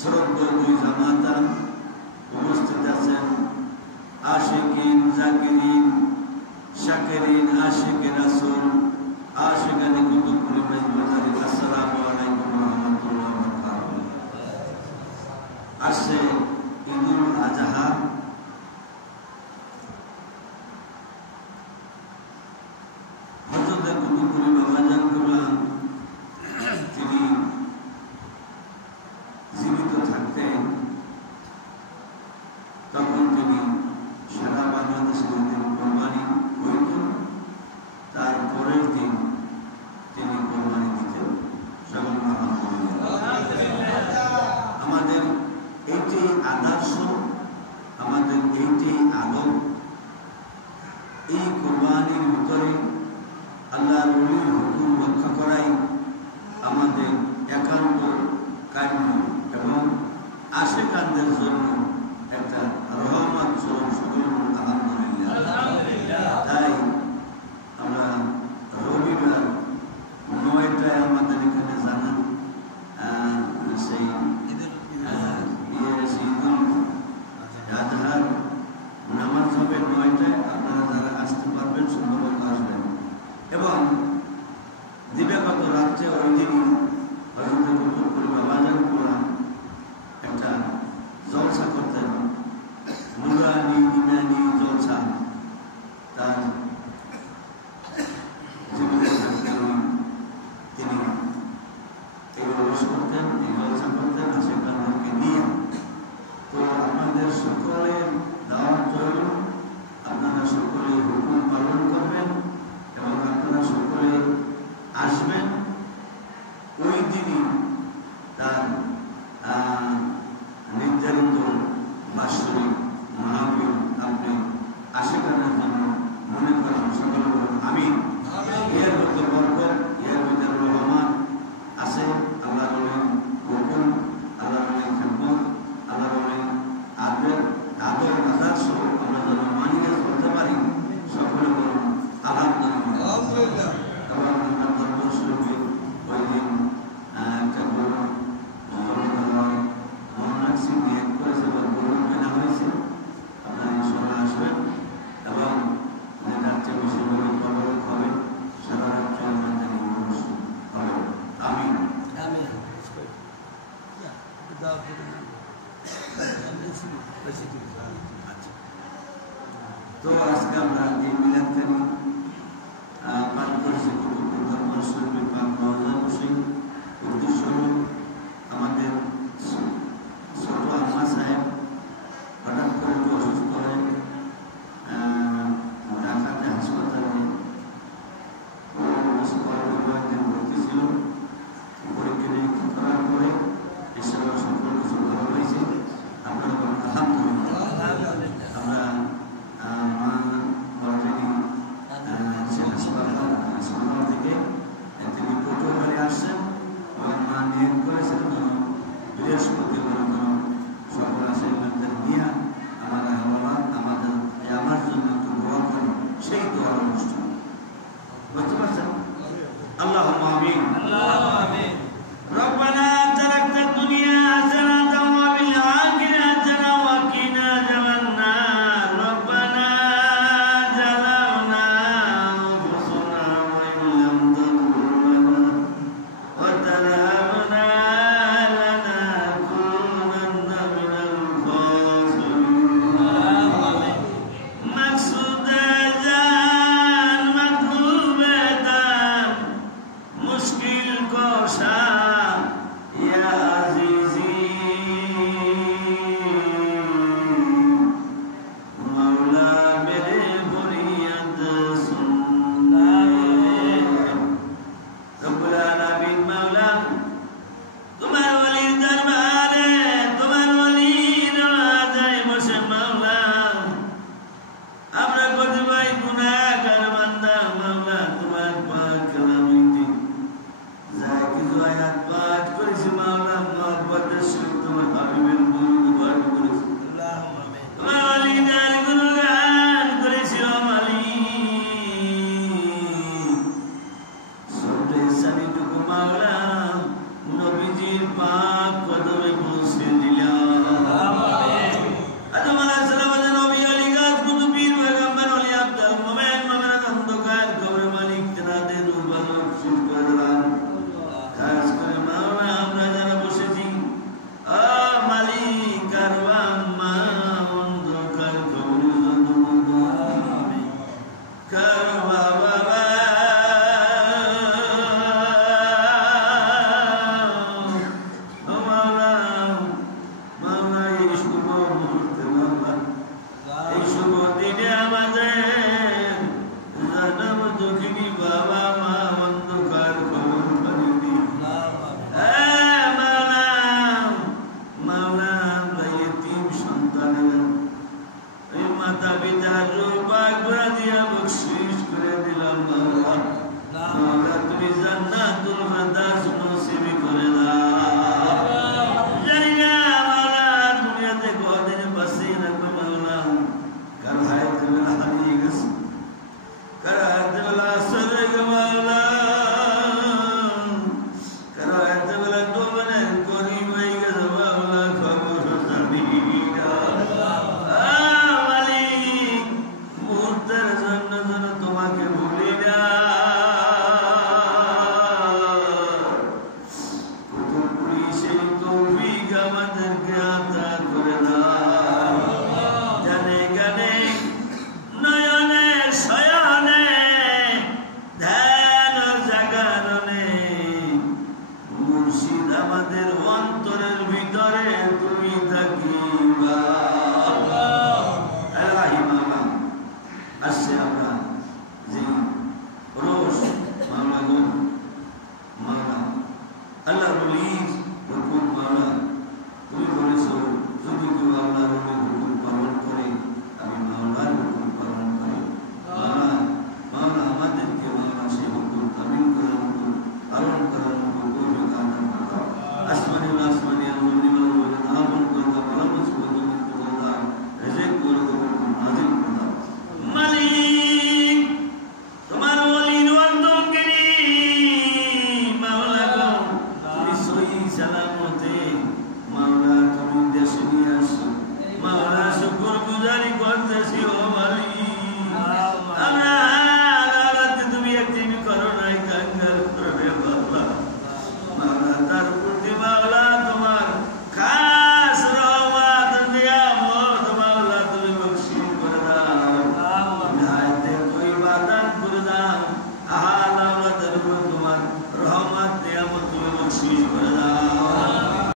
শ্রদ্ধেয় দুই জামাতা উপস্থিত আছেন, আশিকিন জাকিরিন শাকিরিন আশিকে রাসূল আশিকানে কুতুবুল মাইজবাজারি। আসসালামু আলাইকুম ওয়া রাহমাতুল্লাহি ওয়া বারাকাতুহু। আসছে ঈদুল আজহা। হযরত কুতুবুল বাবাজান কুরআন তিনি জীবিত থাকতেন, তখন তিনি সারা বাংলাদেশের কোরবানি হইত, তার পরের দিন তিনি কোরবানি দিতেন। আমাদের এইটি আদর্শ, আমাদের এইটি আদব। এই কোরবানির ভিতরে আল্লাহর ওলির হুকুম রক্ষা করাই আমাদের একান্ত কাম্য এবং আশিকানদের জন্য একটা রহমত স্বরূপ। সকল আলহামদুলিল্লাহ। তাই আমরা রবিবার 9টায় আমাদের এখানে জানান সেই আজহার নামাজ হবে 9টায়। আপনারা যারা আসতে পারবেন সুন্দরবন আসবেন। এবং দিবাগত রাত্রে ওই দিনই বাবাজান কুরআন একটা জলসা করতেন, নুরানি ইমানি জলসা। তার জীবনে তিনি এই প্রবেশ করতেন, এই জলসা করতেন আশেপাশে নিয়ে। তো আপনাদের সকলের দাওয়াত রইল, আপনারা সকলে হুকুম পালন করবেন এবং আপনারা সকলে আসবেন। ওই দিনই তার নির্ধারিত বাৎসরিক মাহফিল আপনি আশিকানের জন্য মনে করেন। সকল আমিন। এর মধ্যে বরকত, এর মধ্যে রহমান আছে। আল্লাহ বলেন হুকুম, আল্লাহ বলেন খেদমত, আল্লাহ বলেন আদর আদর্শ আমরা যেন মানিয়ে চলতে পারি। সকলে বলুন আলহামদুলিল্লাহ। এবং আমরা ধর্মস্বরূপে ওই দিন একটা গরু মোহাম্মদ সিং নিয়োগ করেছে বা গরু কেনা হয়েছে। আপনারা ইনশাআল্লাহ আসবেন এবং রাত্রে বেশি গরু খবর হবে, সারা রাত্রে আমাদের মানুষ হবে। আমিন। তো আজকে আমরা এই মিলাদখানি পালন করেছি ধর্মস্বরূপে পাক মহল্লা হোসেন উদ্দেশ্য